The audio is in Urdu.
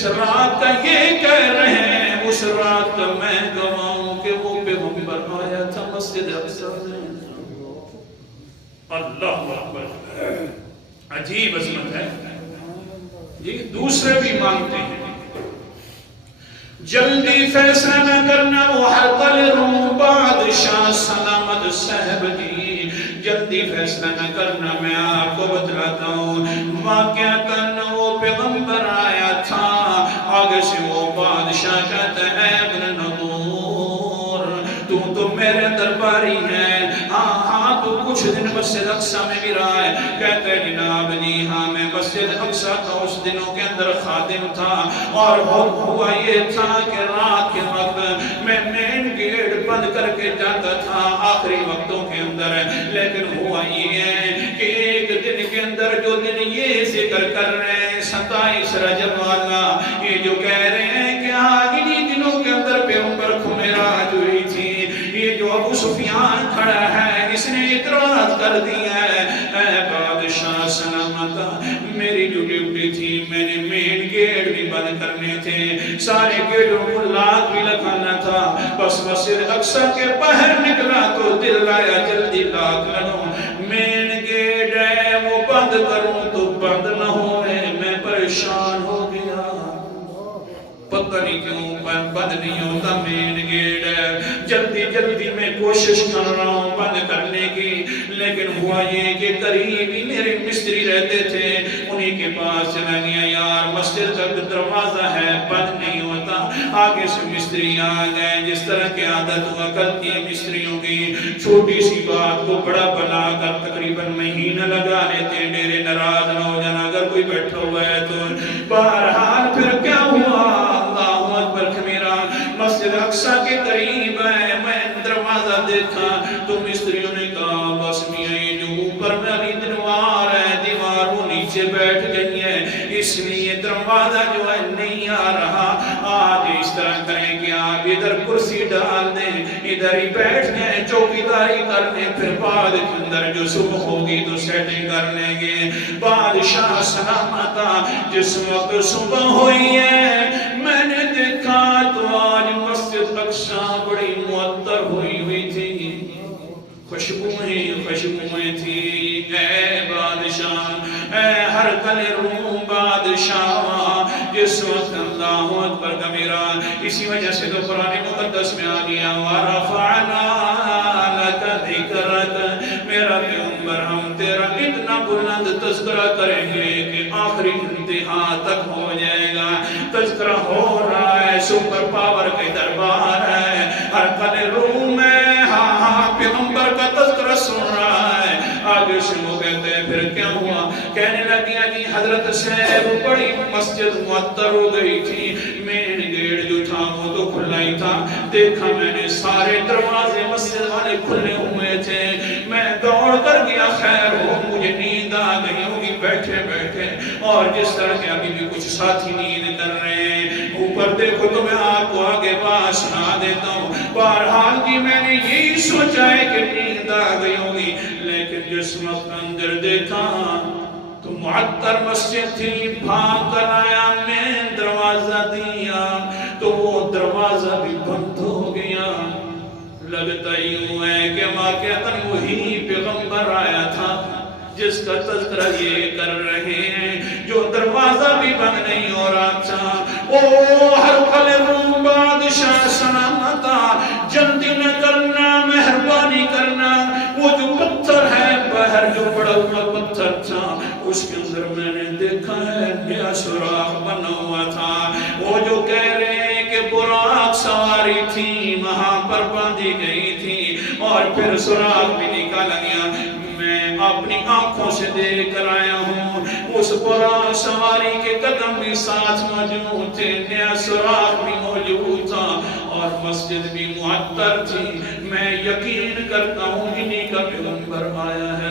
جس رات کا یہ کہہ رہے ہیں اس رات کا میں گواہ ہوں کہ وہ پیغمبر آیا تھا مسجد اقصی میں۔ اللہ اکبر، عجیب عظمت ہے یہ دوسرے بھی مانتے ہیں۔ جلدی فیصلہ نہ کرنا وہ ہرقل روم بادشاہ سلامت صاحب جی، جلدی فیصلہ نہ کرنا، میں آپ کو بتلاتا ہوں واقعہ وہ پیغمبر آیا تھا، آگے سے وہ بادشاہ کہتا ہے اے ابن نظور تو میرے درباری ہے، ہاں تو کچھ دن مسجد اقصی میں بھی رہا ہے۔ کہتے ہیں جناب جی ہاں میں مسجد اقصی کا اس دنوں کے اندر خادم تھا، اور ہوا یہ تھا کہ رات کے وقت میں مین گیٹ بند کر کے جاتا تھا آخری وقتوں کے اندر، لیکن ہوا یہ ہے کہ ایک دن کے اندر جو دن یہ ذکر کر رہے ہیں 27 رجب والا، یہ جو کہہ رہے ہیں کہ انہی دنوں کے اندر پیغمبر کو معراج ہوئی تھی، یہ جو ابو سفیان کھڑا ہے اس نے اعتراض کر دیا ہے اے بادشاہ سلامتا، میری جو ڈیوٹی تھی میں نے مین گیٹ بھی بند کرنے تھے، سارے گیٹوں کو لاک بھی لگانا تھا، بس مسجد اقصی کے باہر نکلا تو دل آیا جلدی لاک لگاؤں، مین گیٹ ہے وہ بند کروں تو بند نہ ہوئے، میں پریشان ہو گیا، پتہ نہیں کیوں بند نہیں ہوتا مین گیٹ ہے، جلدی جلدی میں کوشش کر رہا ہوں بند کرنے کی، لیکن ہوا یہ کہ قریب ہی میرے مستری رہتے تھے، انہی کے پاس چلا گیا یار مسجد کا دروازہ ہے بند نہیں ہوتا، آگے سے مستری آ گئے، جس طرح کی عادت ہوا کرتی ہے مستریوں کی، چھوٹی سی بات کو بڑا بنا کر تقریباً مہینہ لگا لیتے ہیں، میرے ناراض نہ ہو جانا اگر کوئی بیٹھا ہوا ہے تو۔ بہرحال پھر کیا ہوا، اللہ اکبر کبیرہ، مسجد اقصی کے قریب ہے، میں دروازہ دیکھا تو مستریوں نے کہا بس میاں یہ جو اوپر والی دیوار ہے دیوار وہ نیچے بیٹھ گئی ہے، اس لیے دروازہ جو ہے نہیں آ رہا، آج اس طرح کریں کہ آپ ادھر کرسی ڈال دیں ادھر ہی بیٹھ جائیں چوکیداری کر لیں، پھر بعد کے اندر جو صبح ہوگی تو سیٹنگ کر لیں گے۔ بادشاہ سلامتا جس وقت صبح ہوئی ہے میں نے دیکھا تو آج مسجد اقصی بڑی معطر ہوئی تھی، خوشبوئیں تھی، اے بادشاہ اے ہرقل روم بادشاہ، جس وقت اللہ اکبر کبیرہ، اسی وجہ سے تو قرآن مقدس میں آ گیا وَرَفَعْنَا لَكَ ذِكْرَكَ، میرا پیغمبر ہم تیرا اتنا بلند تذکرہ کریں گے کہ آخری انتہا تک ہو جائے گا، تذکرہ ہو رہا ہے، سپر پاور کے دربار ہے، ہرقل روم ہے، ہاں پیغمبر کا تذکرہ سن رہا ہے، آگے سے وہ کہتے ہیں پھر کیا ہوا، کہنے لگیا جی حضرت صاحب بڑی مسجد معطر ہو گئی تھی، مین گیٹ جو تھا وہ تو کھلا ہی تھا، دیکھا میں نے سارے دروازے مسجد والے کھلے ہوئے تھے، میں دوڑ کر گیا، خیر ہو مجھے نیند آ گئی ہوگی بیٹھے بیٹھے، اور جس طرح کے ابھی بھی کچھ ساتھی نیند کر رہے ہیں، اوپر دیکھو تو میں آپ کو آگے بات سنا دیتا ہوں، بہرحال جی میں نے یہی سوچا ہے کہ نیند آ گئی ہوگی، لیکن جس وقت اندر دیکھا تو معطر مسجد تھی، بھاگ کر آیا میں دروازہ دیا تو وہ دروازہ بھی بند ہو گیا، لگتا یوں ہے کہ واقعتاً وہی پیغمبر آیا تھا جس کا تذکرہ یہ کر رہے ہیں، جو دروازہ بھی بند نہیں ہو رہا تھا۔ او ہرقل روم بادشاہ سلامتا، جلدی نہ کرنا، مہربانی کرنا، وہ جو پتھر ہے باہر جو پڑا ہوا پتھر تھا اس کے اندر میں نے دیکھا ہے نیا سوراخ بنا ہوا تھا، وہ جو کہہ رہے ہیں کہ براق سواری تھی وہاں پر باندھی گئی تھی اور پھر سوراخ بھی نکالا گیا، میں اپنی آنکھوں سے دیکھ کر آیا ہوں، اس براق سواری کے قدم بھی ساتھ موجود تھے، نیا سوراخ بھی موجود تھا اور مسجد بھی معطر تھی، میں یقین کرتا ہوں انہی کا پیغمبر آیا ہے۔